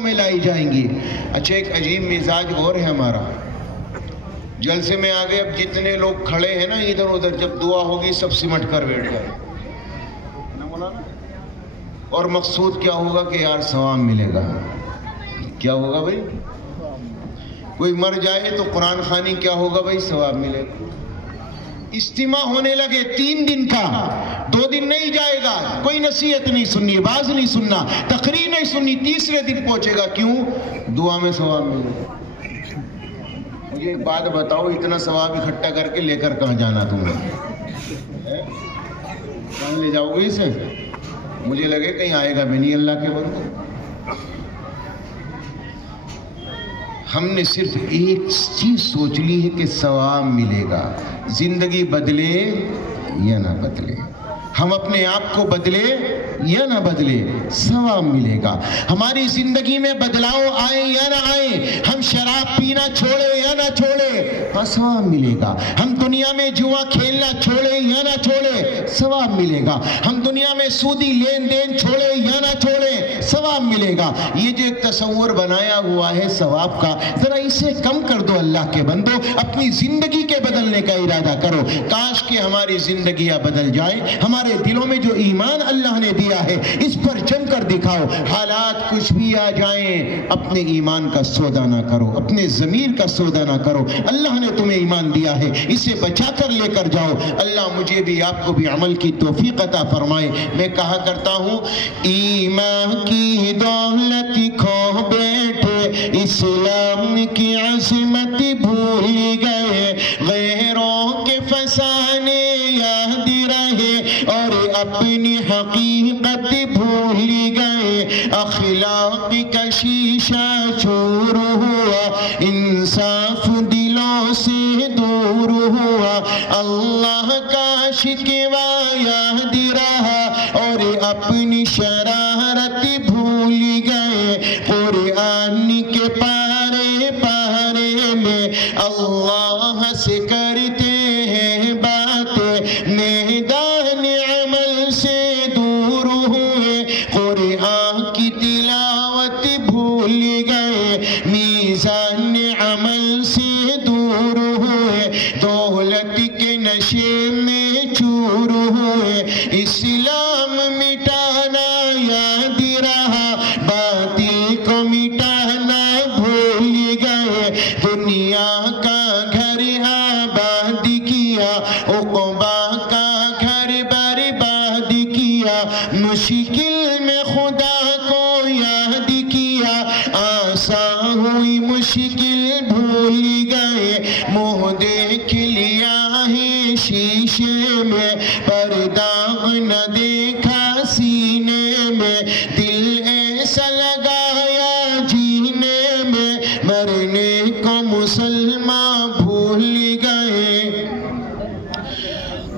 میں لائی جائیں گی۔ اچھا ایک عجیب مزاج اور ہے ہمارا، جلسے میں آگے اب جتنے لوگ کھڑے ہیں نا ادھر ادھر، جب دعا ہوگی سب سمٹ کر بیٹھ جائے، اور مقصود کیا ہوگا کہ یار ثواب ملے گا۔ کیا ہوگا بھائی؟ کوئی مر جائے تو قرآن خوانی کیا ہوگا بھائی؟ ثواب ملے گا۔ اجتماع ہونے لگے 3 دن کا، 2 دن نہیں جائے گا، کوئی نصیحت نہیں سننی، باز نہیں سننا، تقریر نہیں سننی، تیسرے دن پہنچے گا، کیوں؟ دعا میں ثواب ملے گا۔ مجھے ایک بات بتاؤ، اتنا ثواب اکٹھا کر کے لے کر کہاں جانا تم نے؟ کہاں لے جاؤ گے اسے؟ مجھے لگے کہیں آئے گا بھی نہیں اللہ کے بندے۔ ہم نے صرف ایک چیز سوچ لی ہے کہ ثواب ملے گا، زندگی بدلے یا نہ بدلے، ہم اپنے آپ کو بدلے یا نہ بدلے، ثواب ملے گا۔ ہماری زندگی میں بدلاؤ آئے یا نہ آئے، ہم شراب پینا چھوڑے یا نہ چھوڑے، ثواب ملے گا۔ ہم دنیا میں جوا کھیلنا چھوڑے یا نہ چھوڑے، ثواب ملے گا۔ ہم دنیا میں سودی لین دین چھوڑے یا نہ چھوڑے، ثواب ملے گا۔ یہ جو ایک تصور بنایا ہوا ہے ثواب کا، ذرا اسے کم کر دو اللہ کے بندو، اپنی زندگی کے بدلنے کا ارادہ کرو۔ کاش کہ ہماری زندگیاں بدل جائیں، ہمارے دلوں میں جو ایمان اللہ نے دیا ہے اس پر جم کر دکھاؤ۔ حالات کچھ بھی آ جائیں، اپنے ایمان کا سودا نہ کرو، اپنے ضمیر کا سودا نہ کرو۔ اللہ نے تمہیں ایمان دیا ہے، اسے بچا کر لے کر جاؤ۔ اللہ مجھے بھی آپ کو بھی عمل کی توفیق عطا فرمائے۔ میں کہا کرتا ہوں، ایمان کی دولت کھو بیٹھے، اسلام کی عظمت بھول گئے، غیروں کے فسانے یاد رہے اور اپنی حقیقت بھول گئے، اخلاق کا شیشہ چور ہوا، انصاف دلوں سے دور ہوا، اللہ کا شکوہ یاد رہا اور اپنی شرارت بھول گئے، قرآن کے پارے پارے میں اللہ سے کرتے ہیں باتیں، میدان عمل سے دور ہوئے، قرآن کی تلاوت بھول گئے، میزان عمل سے دور ہوئے، دولت کے نشے میں چور ہوئے، اسلام مٹانا یاد رہا، باطل کو مٹانا بھول گئے، دنیا کا گھر آباد کیا، عقبہ کا گھر برباد کیا، مشکل میں خدا کو یاد کیا، آسان ہوئی مشکل بھول گئے، منہ دیکھ لیا ہے شیشے میں، پردہ نہ دیکھا سینے میں، دل ایسا لگایا جینے میں، مرنے کو مسلمان بھول گئے،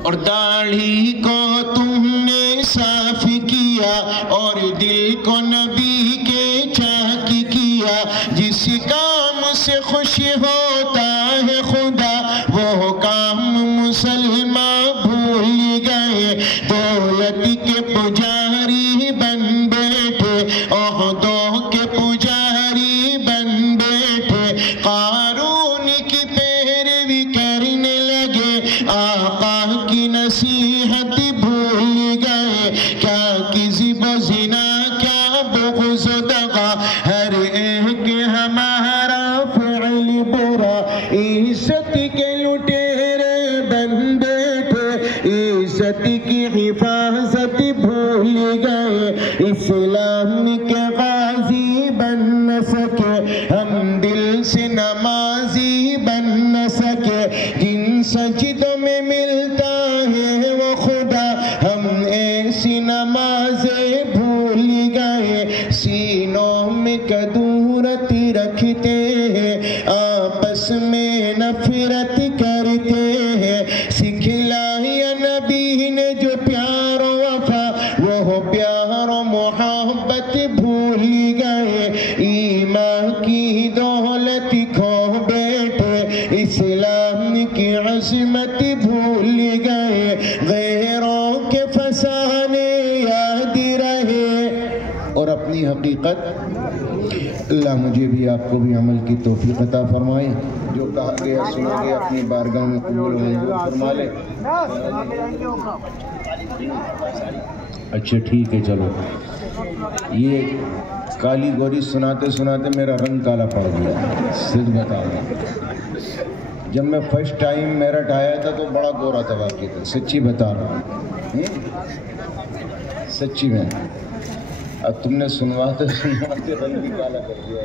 اور داڑھی کو تم نے صاف کیا اور دل کو نبی کے چاک کیا، جس کام سے خوش ہوتا ہے خدا وہ کام مسلمان بھول گئے، دولت کے پجاری بن بیٹھے، عہدوں کے پجاری بن بیٹھے، قارون کی پیروی کرنے لگے، آقا کی نصیحت بھول گئے، کیا کذب و زنا کیا بغض و دغا، ہر ایک ہمارا فعل برا، عزت کے لٹیرے بن بیٹھے، عزت کی حفاظت بھول گئے، اسلام کے غازی بن نہ سکے، ہم دل سے نمازی بن نہ سکے، جن سجدوں میں ملتا ہے وہ خدا، ہم ایسی نمازیں بھول گئے، سینوں میں کدورت رکھتے ہیں، آپس میں نفرت کرتے ہیں، سکھلایا نبی نے جو پیار و وفا، وہ پیار و محبت بھول گئے، ایمان کی دولت کھو بیٹھے، اسلام کی عظمت بھول گئے، غیروں کے فسانے یاد رہے اور اپنی حقیقت اللہ مجھے بھی آپ کو بھی عمل کی توفیق عطا فرمائے. جو کہا گیا سنا گیا اپنی بارگاہ میں قبول و منظور فرما لے. اچھا ٹھیک ہے چلو. یہ کالی گوری سناتے سناتے میرا رنگ کالا پڑ گیا، سچ بتا رہا ہوں. جب میں فرسٹ ٹائم میرٹھ آیا تھا تو بڑا گورا تھا واقعی تھا، سچی بتا رہا ہوں، سچی میں. اب تم نے سنواتے رنگ بھی کالا کر دیا.